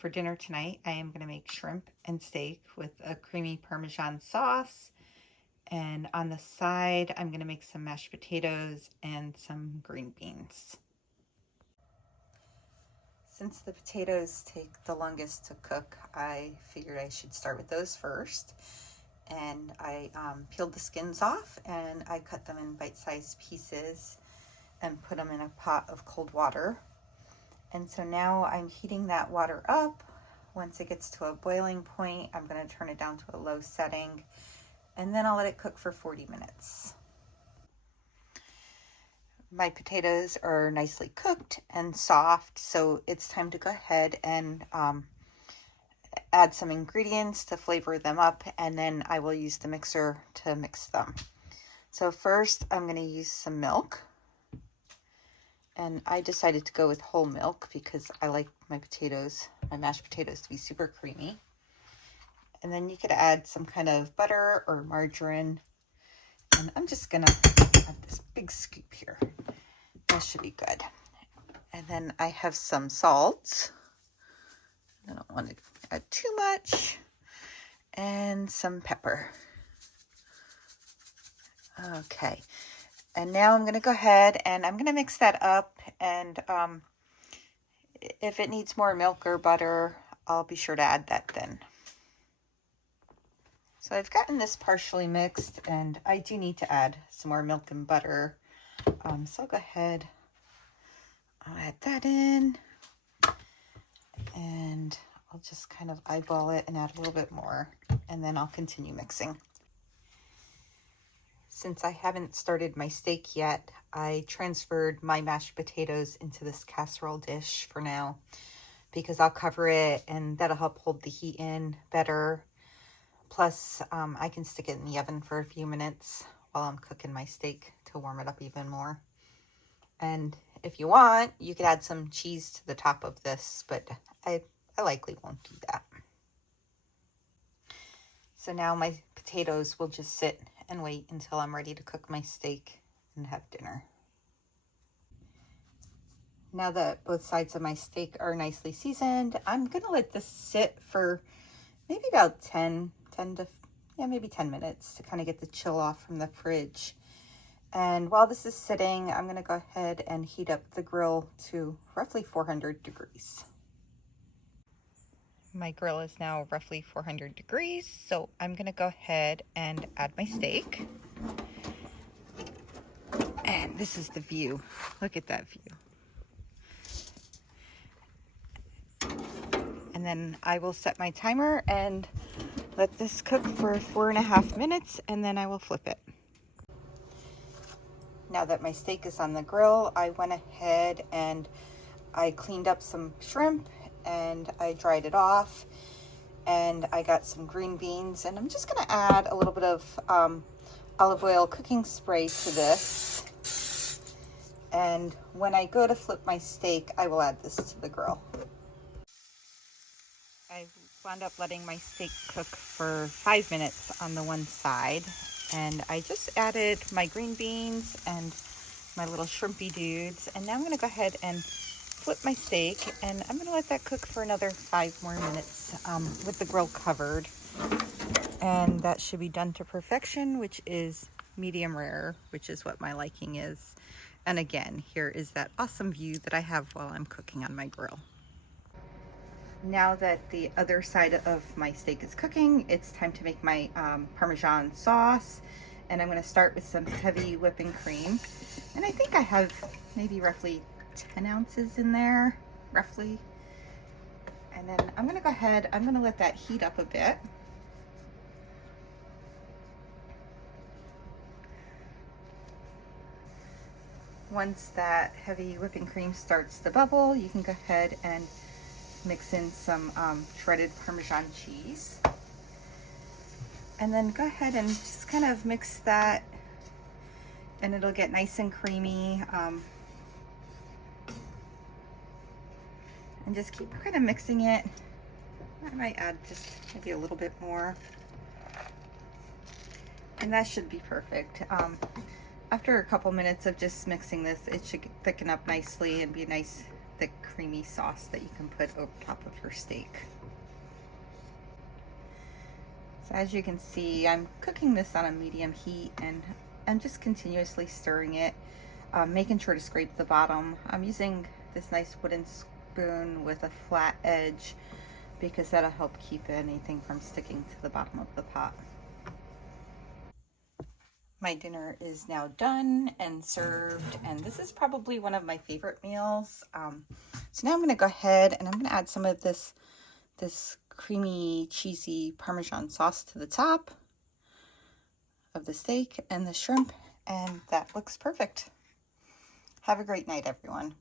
For dinner tonight, I am going to make shrimp and steak with a creamy Parmesan sauce. And on the side, I'm going to make some mashed potatoes and some green beans. Since the potatoes take the longest to cook, I figured I should start with those first. And I peeled the skins off and I cut them in bite-sized pieces and put them in a pot of cold water. And so now I'm heating that water up. Once it gets to a boiling point, I'm going to turn it down to a low setting, and then I'll let it cook for 40 minutes. My potatoes are nicely cooked and soft, so it's time to go ahead and add some ingredients to flavor them up, and then I will use the mixer to mix them. So first, I'm going to use some milk. And I decided to go with whole milk because I like my mashed potatoes to be super creamy. And then you could add some kind of butter or margarine. And I'm just gonna add this big scoop here. That should be good. And then I have some salt. I don't want to add too much. And some pepper. Okay. And now I'm going to go ahead and I'm going to mix that up, and if it needs more milk or butter, I'll be sure to add that then. So I've gotten this partially mixed, and I do need to add some more milk and butter. So I'll go ahead, I'll add that in, and I'll just kind of eyeball it and add a little bit more, and then I'll continue mixing. Since I haven't started my steak yet, I transferred my mashed potatoes into this casserole dish for now because I'll cover it and that'll help hold the heat in better. Plus, I can stick it in the oven for a few minutes while I'm cooking my steak to warm it up even more. And if you want, you could add some cheese to the top of this, but I likely won't do that. So now my potatoes will just sit and wait until I'm ready to cook my steak and have dinner. Now that both sides of my steak are nicely seasoned, I'm gonna let this sit for maybe about maybe 10 minutes to kind of get the chill off from the fridge. And while this is sitting, I'm gonna go ahead and heat up the grill to roughly 400 degrees. My grill is now roughly 400 degrees, so I'm gonna go ahead and add my steak. And this is the view. Look at that view. And then I will set my timer and let this cook for 4.5 minutes, and then I will flip it. Now that my steak is on the grill, I went ahead and I cleaned up some shrimp and I dried it off, and I got some green beans, and I'm just going to add a little bit of olive oil cooking spray to this, and when I go to flip my steak, I will add this to the grill. I wound up letting my steak cook for 5 minutes on the one side, and I just added my green beans and my little shrimpy dudes, and now I'm going to go ahead and flip my steak, and I'm going to let that cook for another 5 more minutes with the grill covered, and that should be done to perfection, which is medium rare, which is what my liking is. And again, here is that awesome view that I have while I'm cooking on my grill. Now that the other side of my steak is cooking, it's time to make my Parmesan sauce, and I'm going to start with some heavy whipping cream, and I think I have maybe roughly 10 ounces in there, roughly. And then I'm going to go ahead, I'm going to let that heat up a bit. Once that heavy whipping cream starts to bubble, you can go ahead and mix in some shredded Parmesan cheese. And then go ahead and just kind of mix that, and it'll get nice and creamy. And just keep kind of mixing it. I might add just maybe a little bit more. And that should be perfect. After a couple minutes of just mixing this, it should thicken up nicely and be a nice thick creamy sauce that you can put over top of your steak. So as you can see, I'm cooking this on a medium heat, and I'm just continuously stirring it, making sure to scrape the bottom. I'm using this nice wooden spoon with a flat edge because that'll help keep anything from sticking to the bottom of the pot. My dinner is now done and served, and this is probably one of my favorite meals. So now I'm going to go ahead and I'm going to add some of this creamy, cheesy Parmesan sauce to the top of the steak and the shrimp, and that looks perfect. Have a great night, everyone.